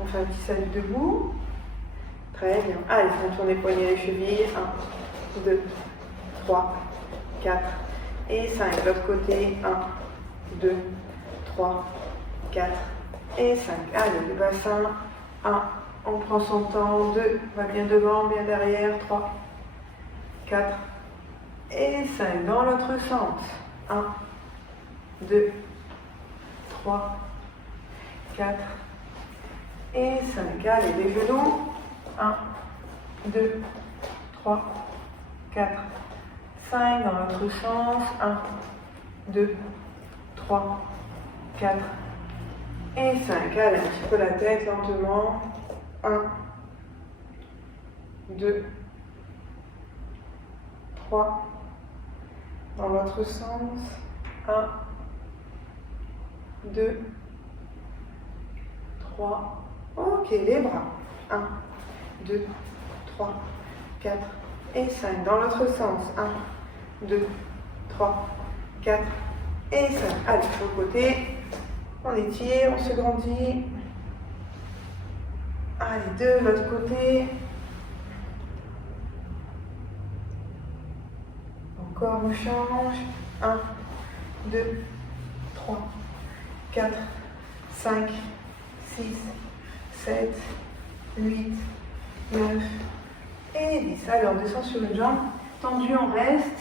On fait un petit salut debout. Très bien. Allez, on tourne les poignets, les chevilles. 1, 2, 3, 4 et 5. L'autre côté. 1, 2, 3, 4 et 5. Allez, le bassin. 1, on prend son temps. 2, va bien devant, bien derrière. 3, 4 et 5. Dans l'autre sens. 1, 2, 3, 4 et 5. Allez, les genoux. 1, 2, 3, 4, 5. Dans l'autre sens. 1, 2, 3, 4 et 5. Allez, un petit peu la tête lentement. 1, 2, 3. Dans l'autre sens. 1, 2, 3. Ok, les bras. 1, 2, 3, 4 et 5. Dans l'autre sens. 1, 2, 3, 4 et 5. Allez, sur le côté. On étire, on se grandit. Allez, de l'autre côté. Encore, on change. 1, 2, 3, 4, 5, 6, 7, 8, 9 et 10. Allez, on descend sur une jambe. Tendu, on reste.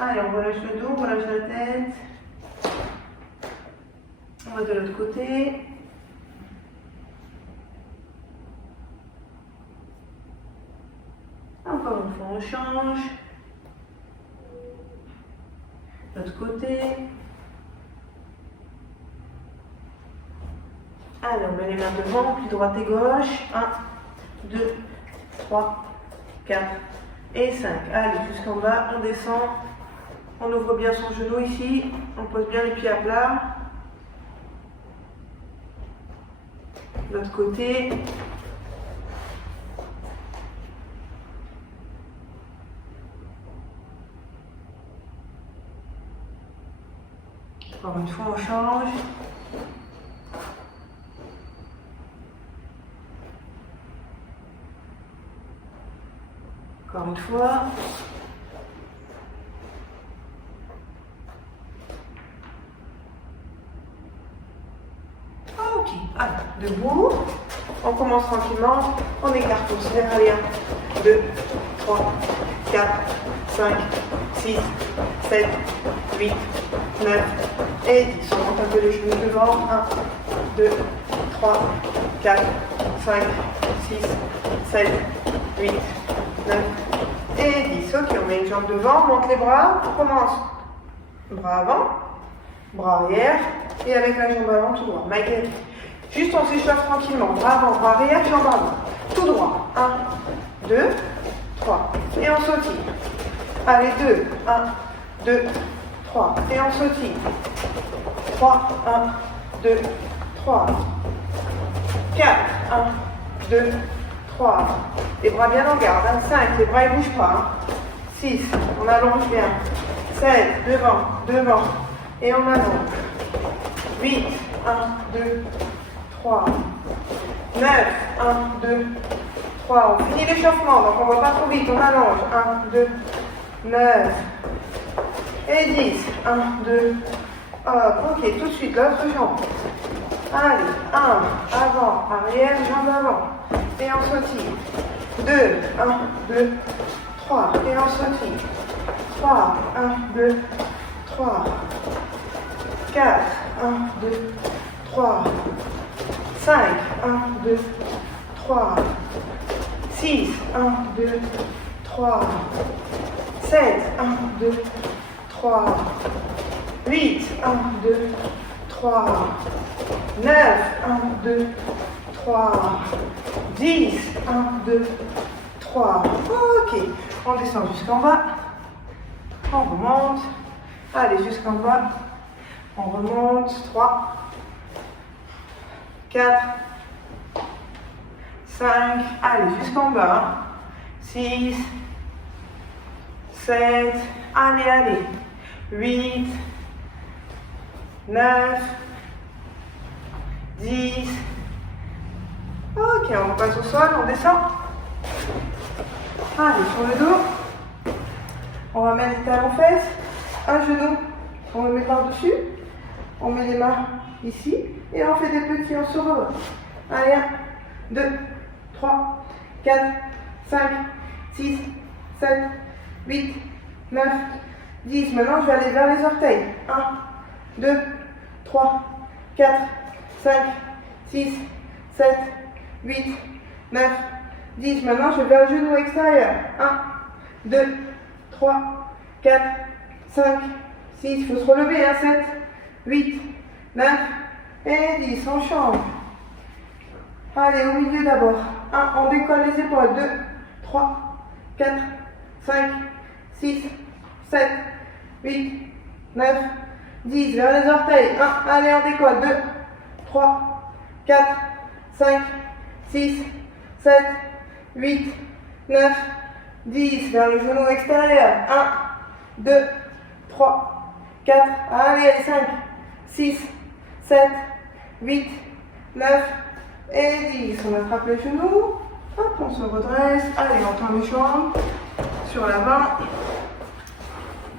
Allez, on relâche le dos, on relâche la tête. On va de l'autre côté. Encore une fois, on change. L'autre côté. Allez, on met les mains devant, puis droite et gauche. 1, 2, 3, 4 et 5. Allez, jusqu'en bas, on descend. On ouvre bien son genou ici. On pose bien les pieds à plat. L'autre côté. Encore une fois, on change. Encore une fois. Ok, allez, debout. On commence tranquillement. On écarte, on se serre. Allez, 1, 2, 3, 4, 5, 6, 7, 8, 9 et 10. On monte un peu les genoux devant. 1, 2, 3, 4, 5, 6, 7, 8, 9 et 10. Ok, on met une jambe devant, on monte les bras, on commence. Bras avant, bras arrière, et avec la jambe avant, tout droit. Michael. Juste on s'échauffe tranquillement. Bras avant, bras arrière, jambe avant. Tout droit. 1, 2, 3. Et on sautille. Allez, 2, 1, 2, 3. Et on sautille. 3, 1, 2, 3. 4, 1, 2, 3. Les bras bien en garde. 5, les bras ne bougent pas. 6, on allonge bien. 7, devant. Et on allonge. 8, 1, 2, 3. 9, 1, 2, 3. On finit l'échauffement, donc on ne va pas trop vite. On allonge. 1, 2, 9. Et 10. 1, 2. Hop, ok, tout de suite, l'autre jambe. Allez, 1, avant, arrière, jambe avant. Et on sautille. 2, 1, 2, 3. Et on sautille. 3, 1, 2, 3. 4, 1, 2, 3. 5, 1, 2, 3. 6, 1, 2, 3. 7, 1, 2, 3. 8, 1, 2, 3. 9, 1, 2, 3. 10, 1, 2, 3. Ok, on descend jusqu'en bas. On remonte. Allez, jusqu'en bas. On remonte. 3, 4, 5. Allez, jusqu'en bas. 6, 7. Allez. 8, 9, 10, Ok, on passe au sol, on descend. Allez, sur le dos. On ramène les talons fesses. Un genou, on le met par-dessus. On met les mains ici. Et on fait des petits, on se redonne. Allez, 1, 2, 3, 4, 5, 6, 7, 8, 9, 10. Maintenant, je vais aller vers les orteils. 1, 2, 3, 4, 5, 6, 7, 8, 9, 10. Maintenant, je vais vers le genou extérieur. 1, 2, 3, 4, 5, 6. Il faut se relever. 7, 8, 9 et 10. On change. Allez, au milieu d'abord. 1, on décolle les épaules. 2, 3, 4, 5, 6, 7, 8, 9, 10. Vers les orteils. 1, allez, on décolle. 2, 3, 4, 5, 6, 7, 8, 9, 10. Vers le genou extérieur. 1, 2, 3, 4. Allez, 5, 6, 7, 8, 9 et 10. On attrape les genoux. Hop, on se redresse. Allez, on tend les jambes sur l'avant.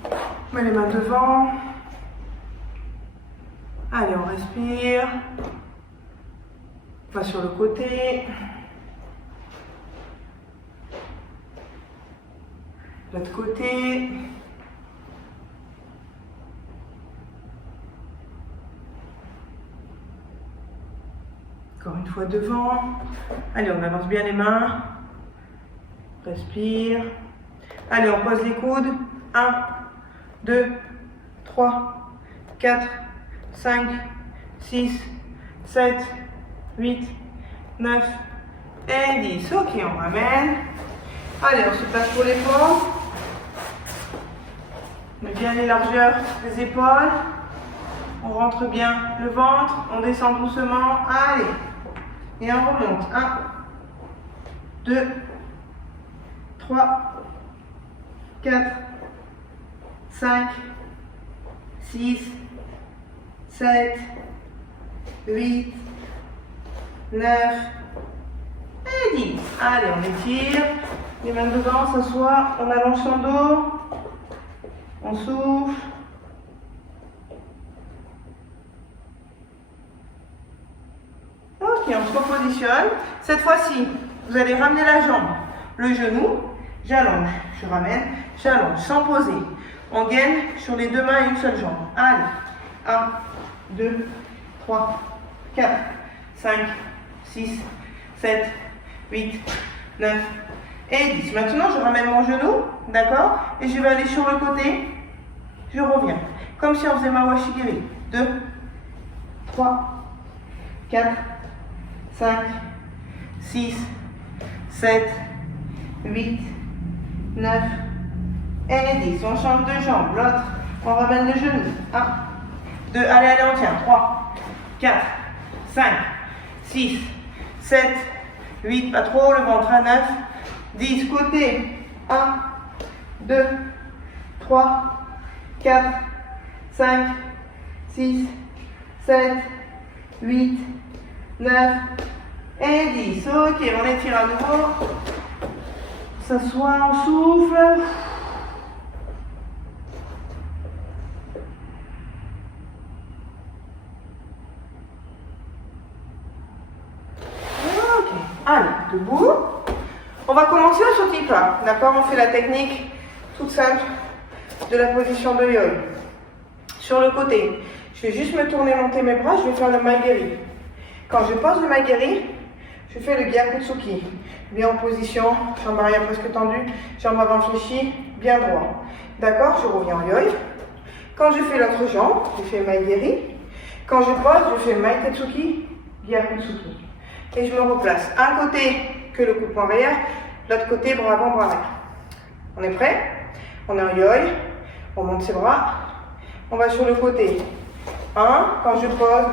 On met les mains devant. Allez, on respire. On va sur le côté. L'autre côté. Encore une fois devant. Allez, on avance bien les mains. Respire. Allez, on pose les coudes. 1, 2, 3, 4, 5, 6, 7, 8, 9 et 10. Ok, on ramène. Allez, on se place pour les fentes. On met bien les largeurs des épaules. On rentre bien le ventre. On descend doucement. Allez. Et on remonte. 1, 2, 3, 4, 5, 6, 7, 8, 9 et 10. Allez, on étire. Les mains devant, on s'assoit. On allonge son dos. On souffle. Ok, on se repositionne. Cette fois-ci, vous allez ramener la jambe, le genou, j'allonge, je ramène, j'allonge, sans poser. On gaine sur les deux mains et une seule jambe. Allez, 1, 2, 3, 4, 5, 6, 7, 8, 9 et 10. Maintenant, je ramène mon genou, d'accord? Et je vais aller sur le côté, je reviens. Comme si on faisait ma washigiri. 2, 3, 4, 5, 6, 7, 8, 9 et 10. On change de jambe. L'autre, on ramène le genou. 1, 2, allez, on tient. 3, 4, 5, 6, 7, 8, pas trop, le ventre à 9, 10. Côté. 1, 2, 3, 4, 5, 6, 7, 8, 9 et 10. Ok, on étire à nouveau. On s'assoit, on souffle. Ok, allez, debout. On va commencer au sautis plat. D'accord, on fait la technique toute simple de la position de yo-yo. Sur le côté, je vais juste me tourner, monter mes bras, je vais faire le maigiri. Quand je pose le maigiri, je fais le gyakutsuki. Bien en position, jambe arrière presque tendue, jambe avant fléchie, bien droit. D'accord, je reviens en yo-yo. Quand je fais l'autre jambe, je fais maigiri. Quand je pose, je fais maitetsuki, gyakutsuki. Et je me replace. Un côté que le coup de poing arrière, l'autre côté bras avant, bras arrière. On est prêt? On est en yo-yo. On monte ses bras. On va sur le côté. 1, quand je pose,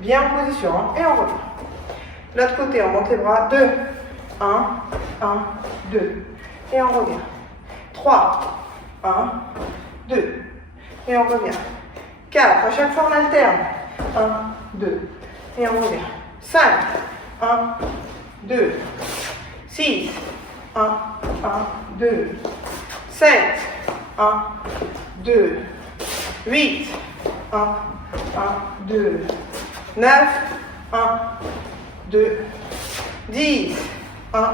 bien en position, hein, et on revient. L'autre côté, on monte les bras. 2, 1, 1, 2, et on revient. 3, 1, 2, et on revient. 4, à chaque fois on alterne. 1, 2, et on revient. 5, 1, 2, 6, 1, 1, 2, 7, 1, 2, 8, 1, 1, 2, 9, 1, 2, 10, 1, 1,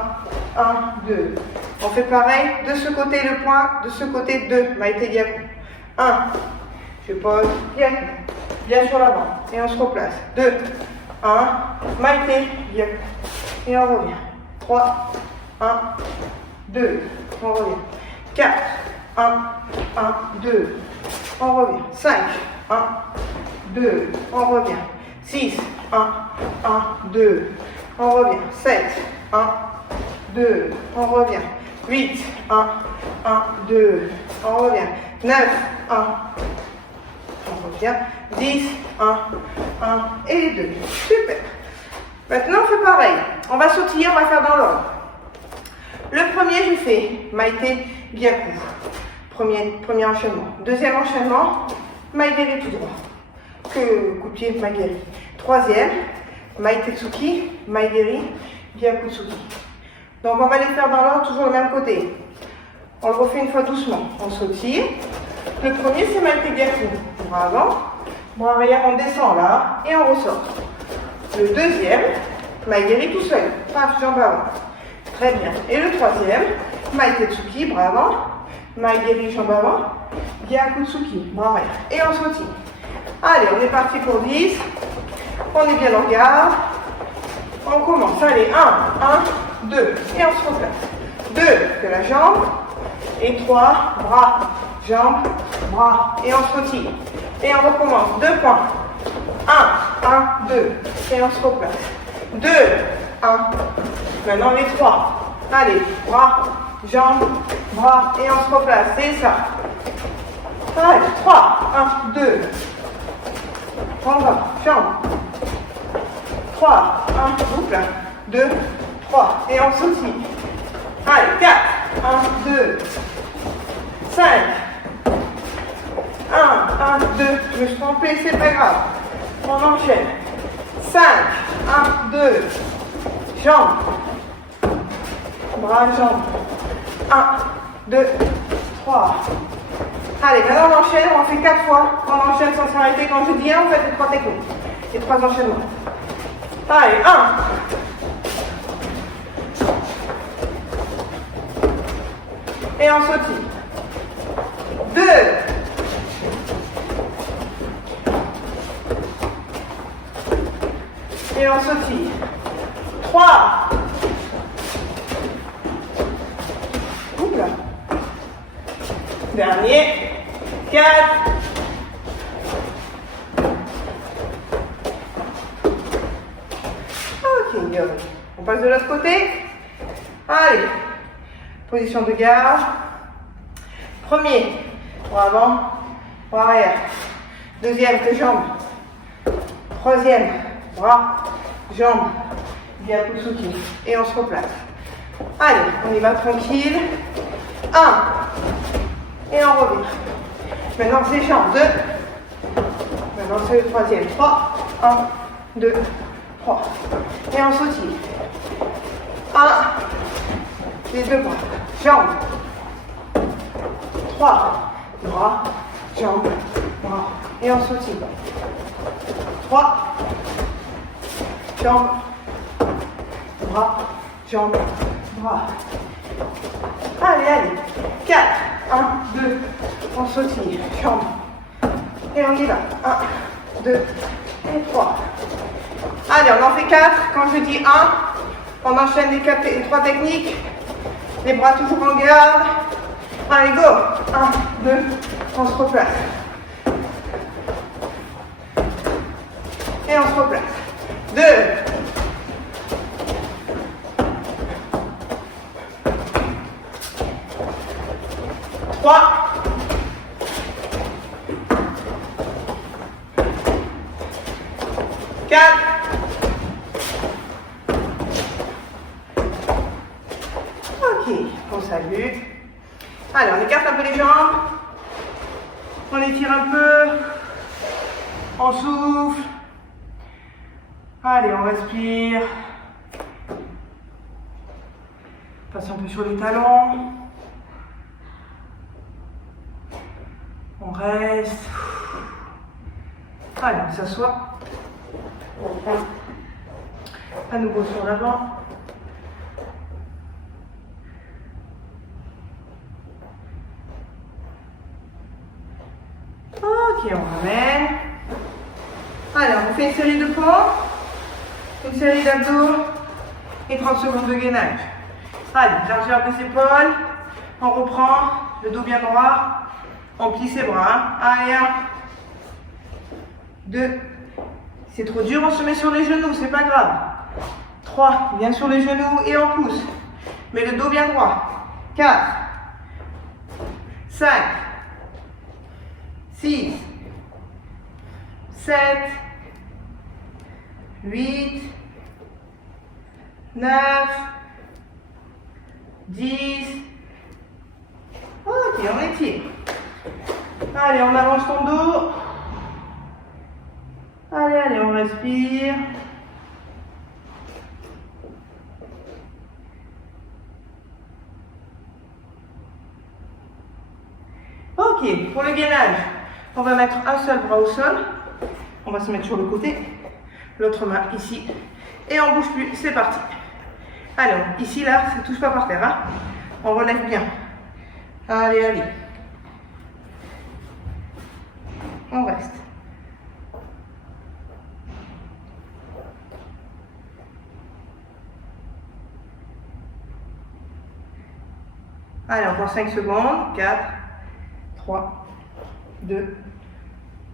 2. On fait pareil, de ce côté le point, de ce côté 2, Maïté Gyaku. 1, je pose, Gyaku, bien sur l'avant, et on se replace. 2, 1, Maïté Gyaku, et on revient. 3, 1, 2, on revient. 4, 1, 1, 2, on revient. 5, 1, 2, on revient. 6, 1, 1, 2, on revient. 7, 1, 2, on revient. 8, 1, 1, 2, on revient. 9, 1, on revient. 10, 1, 1 et 2. Super. Maintenant, on fait pareil. On va sautiller, on va faire dans l'ordre. Le premier, j'ai fait Maïté Gyaku. Premier enchaînement. Deuxième enchaînement, Maïgeri tout droit. Coup de pied, Maïgeri. Troisième, Maïté Tsuki, Maïgeri, Gyaku Tsuki. Donc on va les faire dans l'ordre, toujours le même côté. On le refait une fois doucement. On sautille. Le premier, c'est Maïté Gyaku. Bras avant, bras arrière, on descend là et on ressort. Le deuxième, Maïgeri tout seul. Paf, jambe avant. Très bien. Et le troisième, Maïté Tsuki, bras avant. Maïgeri, jambe avant. Gyaku Tsuki, bras arrière. Et on sautille. Allez, on est parti pour 10. On est bien en garde. On commence. Allez, 1, 1, 2. Et on se replace. 2, que la jambe. Et 3, bras, jambes, bras. Et on sautille. Et on recommence. 2 points. 1, 1, 2. Et on se replace. 2, 1. Maintenant les 3. Allez, bras, jambes, bras. Et on se replace. C'est ça. Allez, 3, 1, 2. Jambes, jambes. 3, 1, boucle. 2, 3. Et on sautille. Allez, 4, 1, 2, 5. 1, 1, 2. Je me suis trompée, c'est pas grave. On enchaîne. 5, 1, 2. Jambes. Bras, jambes. 1, 2, 3. Allez, maintenant on enchaîne, on en fait 4 fois. On enchaîne sans s'arrêter. Quand je dis 1, on fait les 3 techniques. Les 3 enchaînements. Allez, 1. Et on sautille. 2. Et on sautille. 3. Oups. Dernier. 4. Ok, bien. On passe de l'autre côté. Allez. Position de garde. Premier, bras avant, bras arrière. Deuxième, que jambes. Troisième, bras, jambes. Gyaku Tsuki. Et on se replace. Allez, on y va tranquille. 1. Et on revient. Maintenant, c'est jambes. 2. Maintenant, c'est le troisième. 3. 1, 2, 3. Et on sautille. 1. Les deux bras. Jambes. 3. Bras. Jambes. Bras. Et on sautille. 3. Jambes. Bras. Jambes. Bras. Allez, allez. 4. 1, 2. On sautille. Jambes. Et on y va. 1, 2 et 3. Allez, on en fait 4. Quand je dis 1, on enchaîne les 3 techniques. Les bras toujours en garde. Allez, go. 1, 2, on se replace. Et on se replace. 2. 3. 4. Ok, on salue. Allez, on écarte un peu les jambes. On étire un peu. On souffle. Allez, on respire. passe un peu sur les talons. On reste. Allez, on s'assoit. À nouveau sur l'avant. Ok, on ramène. Allez, on fait une série de pompes, une série d'abdos et 30 secondes de gainage. Allez, largeur des épaules. On reprend le dos bien droit. On plie ses bras. Allez, 1, 2. C'est trop dur, on se met sur les genoux, c'est pas grave. 3, bien sur les genoux et on pousse. Mets le dos bien droit. 4, 5, 6, 7, 8, 9, 10. Ok, on étire. Allez, on allonge ton dos. Allez, allez, on respire. Ok, pour le gainage, on va mettre un seul bras au sol. On va se mettre sur le côté. L'autre main ici. Et on ne bouge plus, c'est parti. Alors, ici, là, ça ne touche pas par terre. Hein. On relève bien. Allez, allez. On reste. Allez, encore 5 secondes. 4, 3, 2,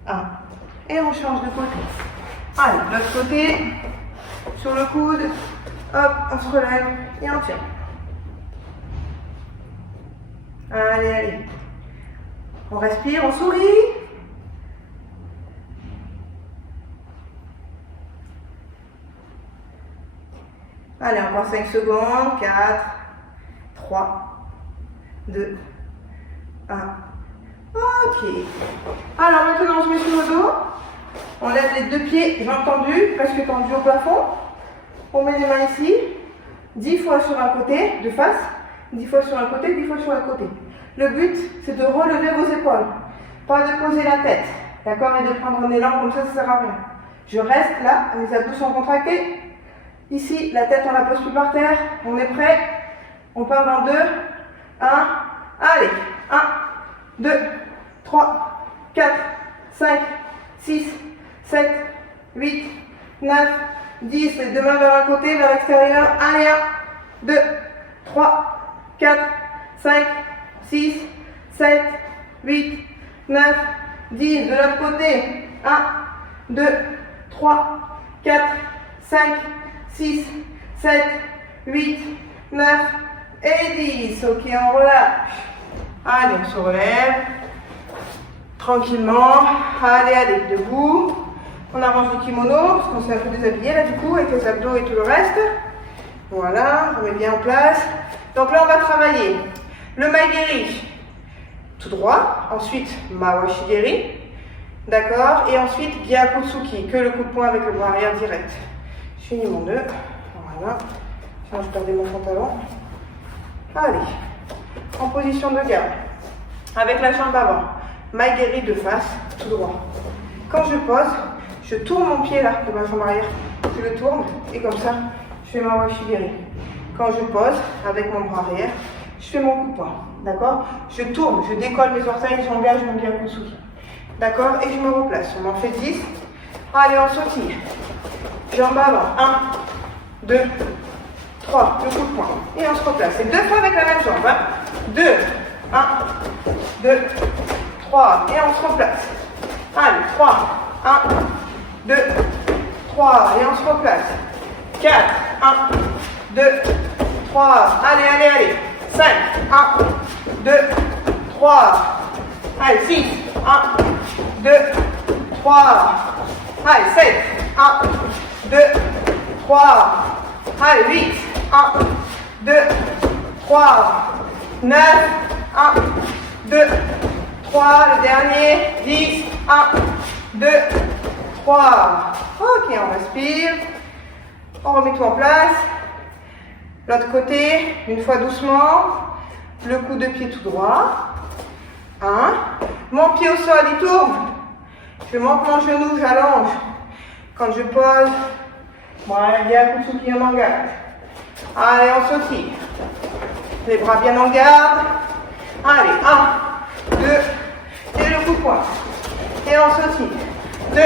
1. Et on change de côté. Allez, l'autre côté. Sur le coude. Hop, on se relève et on tient. Allez, allez. On respire, on sourit. Allez, encore 5 secondes. 4, 3, 2, 1. Ok. Alors maintenant, on se met sur le dos. On lève les deux pieds, jambes tendues, presque tendues au plafond. On met les mains ici. 10 fois sur un côté, de face. 10 fois sur un côté, 10 fois sur un côté. Le but, c'est de relever vos épaules. Pas de poser la tête. D'accord? Et de prendre un élan comme ça ne sert à rien. Je reste là, les abdos sont contractés. Ici, la tête, on la pose plus par terre. On est prêt. On part dans 2, 1. Allez. 1, 2, 3, 4, 5, 6, 7, 8, 9, 10. Les deux mains vers un côté, vers l'extérieur. Allez, 1, 2, 3, 4, 5, 6, 7, 8, 9, 10. De l'autre côté. 1, 2, 3, 4, 5, 6, 7, 8, 9 et 10. Ok, on relâche. Allez, on se relève. Tranquillement. Allez, allez, debout. On arrange le kimono, parce qu'on s'est un peu déshabillé là du coup, avec les abdos et tout le reste. Voilà, on met bien en place. Donc là, on va travailler le maigiri tout droit. Ensuite, mawashigiri. D'accord? Et ensuite, gyakutsuki, que le coup de poing avec le bras arrière direct. Je finis mon nœud. Voilà. Sinon, je perdais mon pantalon. Allez. En position de garde. Avec la jambe avant. Maigiri de face, tout droit. Quand je pose, je tourne mon pied là, de ma jambe arrière. Je le tourne et comme ça, je fais ma washigiri. Quand je pose, avec mon bras arrière, je fais mon coup de poing. D'accord? Je tourne, je décolle mes orteils, j'engage mon gyakutsuki. D'accord? Et je me replace. On en fait 10. Allez, on sautille. Jambe avant. 1, 2, 3. Le coup de poing. Et on se replace. Et 2 fois avec la même jambe. Hein? 2, 1, 2, 3. Et on se replace. Allez, 3, 1, 2, 3. Et on se replace. 4, 1, 2, 3. Allez, allez, allez. 5, 1, 2, 3. Allez, 6, 1, 2, 3. Allez, 7, 1, 2, 3. Allez, 8, 1, 2, 3. 9, 1, 2, 3. Le dernier, 10, 1, 2, 3. Ok, on respire. On remet tout en place. L'autre côté, une fois doucement, le coup de pied tout droit. 1. Mon pied au sol, il tourne. Je monte mon genou, j'allonge. Quand je pose, voilà, bien Kusuki en engage. Allez, on sautille. Les bras bien en garde. Allez, 1, 2, et le coup de poing. Et on sautille. 2, 1,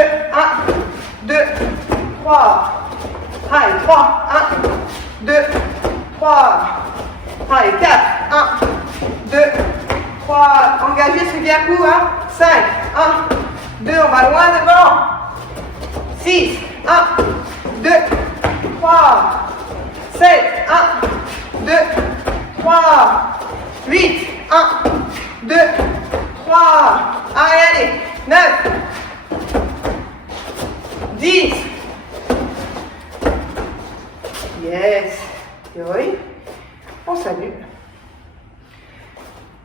2, 3. Allez, 3, 1, 2, 3. Allez, 4, 1, 2, 3. Engagez, c'est bien coup, hein. 5, 1, 2, on va loin devant. 6, 1, 2, 3. 7, 1, 2, 3. 8, 1, 2, 3. Allez, allez. 9, 10. Yes. Oui. On salue.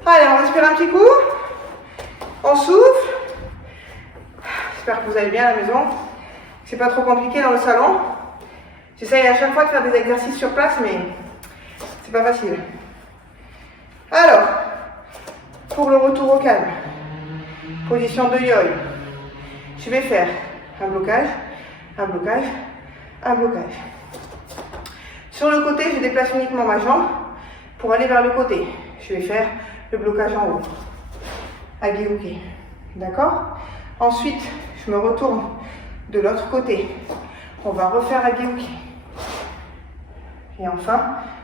Allez, on respire un petit coup. On souffle. J'espère que vous allez bien à la maison. C'est pas trop compliqué dans le salon. J'essaye à chaque fois de faire des exercices sur place, mais c'est pas facile. Alors, pour le retour au calme, position de yo-yo. Je vais faire un blocage, un blocage, un blocage. Sur le côté, je déplace uniquement ma jambe pour aller vers le côté. Je vais faire le blocage en haut. Ageuke. D'accord? Ensuite, je me retourne de l'autre côté. On va refaire Ageuke. Et enfin,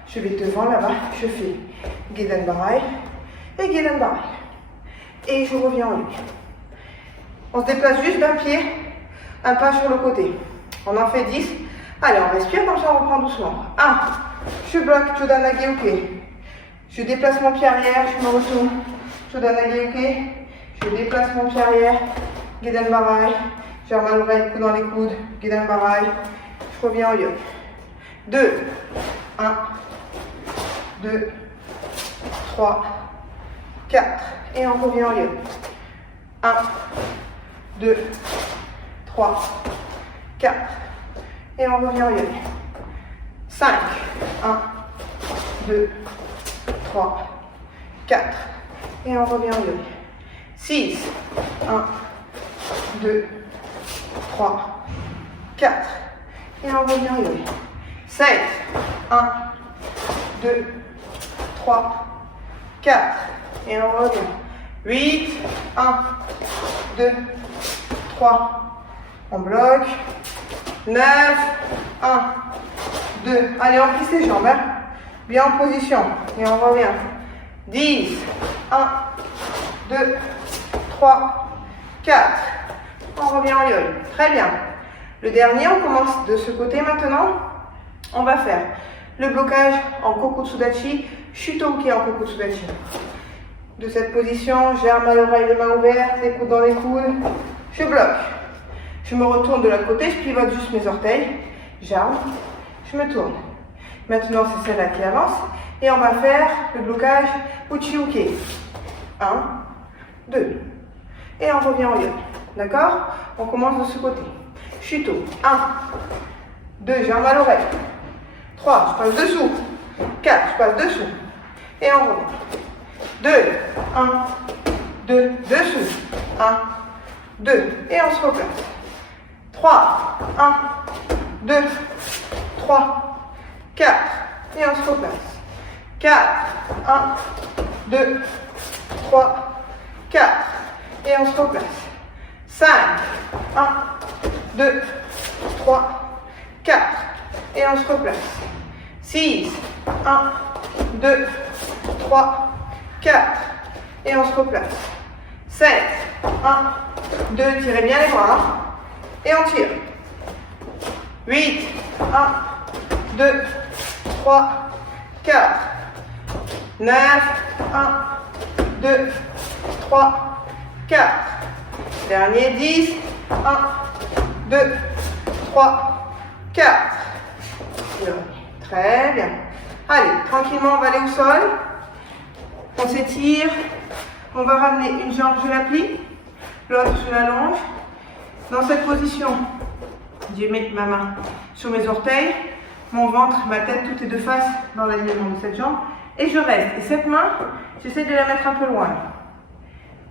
je vais devant là-bas. Je fais Gedan Barai et Gedan Barai. Et je reviens en lui. On se déplace juste d'un pied, un pas sur le côté. On en fait 10. Allez, on respire, comme ça on reprend doucement. 1, je bloque, Chodan Ageuke. Je déplace mon pied arrière, je me retourne. Chodan Ageuke. Je déplace mon pied arrière. Gedan Barai. Je remets l'oreille, coup dans les coudes. Gedan Barai. Je reviens au yo. 2, 1, 2, 3, 4. Et on revient au yo. 1, 2, 3, 4. Et on revient au yo. 5, 1, 2, 3, 4. Et on revient au yo. 6, 1, 2, 3, 4. Et on revient au yo. 7, 1, 2, 3, 4. Et on revient. 8, 1, 2, 3. On bloque. 9, 1, 2. Allez, on plisse les jambes. Hein. Bien en position. Et on revient. 10, 1, 2, 3, 4. On revient en yo. Très bien. Le dernier, on commence de ce côté maintenant. On va faire le blocage en Kokutsudachi, Shutouke en Kokutsudachi. De cette position, j'arme à l'oreille, les mains ouvertes, les coudes dans les coudes. Je bloque. Je me retourne de l'autre côté, je pivote juste mes orteils. J'arme, je me tourne. Maintenant, c'est celle-là qui avance. Et on va faire le blocage Uchiuke. 1, 2. Et on revient en yo. D'accord? On commence de ce côté. Shuto. 1, 2, j'arme à l'oreille. 3, je passe dessous. 4, je passe dessous. Et on revient. 2, 1, 2, dessous. 1, 2. Et on se replace. 3, 1, 2, 3, 4. Et on se replace. 4, 1, 2, 3, 4. Et on se replace. 5, 1, 2, 3, 4. Et on se replace. 6, 1, 2, 3, 4. Et on se replace. 7, 1, 2, tirez bien les bras. Et on tire. 8, 1, 2, 3, 4. 9, 1, 2, 3, 4. Dernier 10, 1, 2, 3, 4. Très bien. Allez, tranquillement, on va aller au sol. On s'étire. On va ramener une jambe, je la plie. L'autre, je l'allonge. Dans cette position, je mets ma main sur mes orteils. mon ventre, ma tête, tout est de face dans l'alignement de cette jambe. Et je reste. Et cette main, j'essaie de la mettre un peu loin.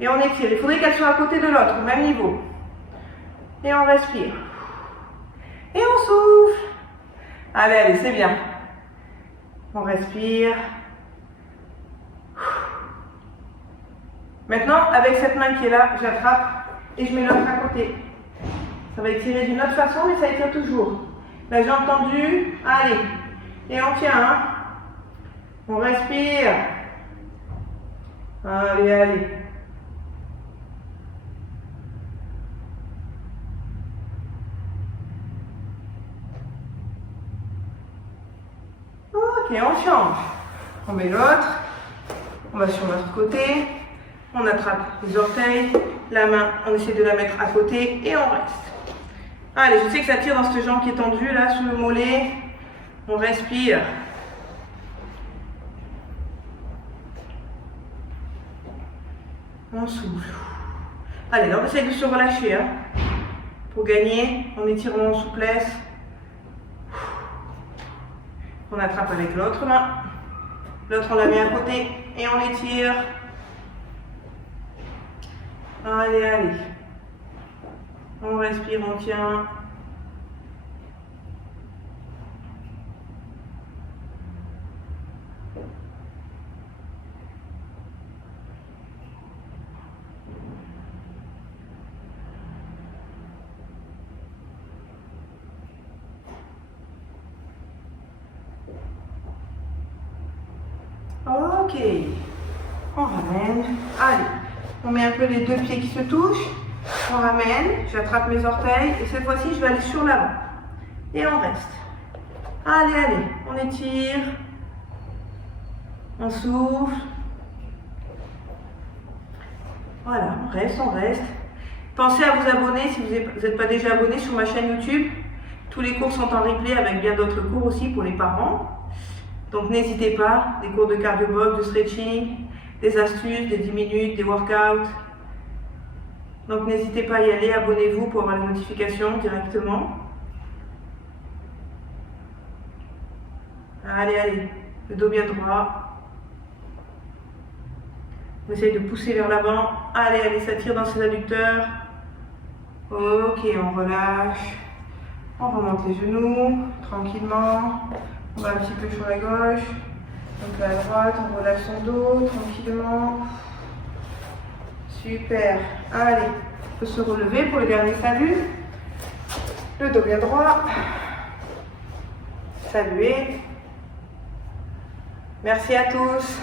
Et on étire. Il faudrait qu'elle soit à côté de l'autre, au même niveau. Et on respire. Et on souffle. Allez, allez, c'est bien. On respire. Maintenant, avec cette main qui est là, j'attrape et je mets l'autre à côté. Ça va étirer d'une autre façon, mais ça étire toujours. La jambe tendue. Allez. Et on tient. Hein. On respire. Allez, allez. Ok, on change. On met l'autre. On va sur l'autre côté. On attrape les orteils. La main, on essaie de la mettre à côté et on reste. Allez, je sais que ça tire dans cette jambe qui est tendue, là, sous le mollet. On respire. On souffle. Allez, là, on essaie de se relâcher. Hein, pour gagner en étirant en souplesse. On attrape avec l'autre main. L'autre, on la met à côté et on l'étire. Allez, allez. On respire, on tient. Ok. On ramène. Allez. On met un peu les deux pieds qui se touchent. On ramène. J'attrape mes orteils. Et cette fois-ci, je vais aller sur l'avant. Et on reste. Allez, allez. On étire. On souffle. Voilà. On reste, on reste. Pensez à vous abonner si vous n'êtes pas déjà abonné sur ma chaîne YouTube. Tous les cours sont en replay avec bien d'autres cours aussi pour les parents. Donc n'hésitez pas, des cours de cardio-box, de stretching, des astuces, des 10 minutes, des workouts. Donc n'hésitez pas à y aller, abonnez-vous pour avoir les notifications directement. Allez, allez, le dos bien droit. On essaye de pousser vers l'avant. Allez, allez, ça tire dans ses adducteurs. Ok, on relâche. On remonte les genoux, tranquillement. On va un petit peu sur la gauche, donc là à droite, on relâche son dos tranquillement. Super. Allez, on peut se relever pour le dernier salut. Le dos bien droit. Saluer. Merci à tous.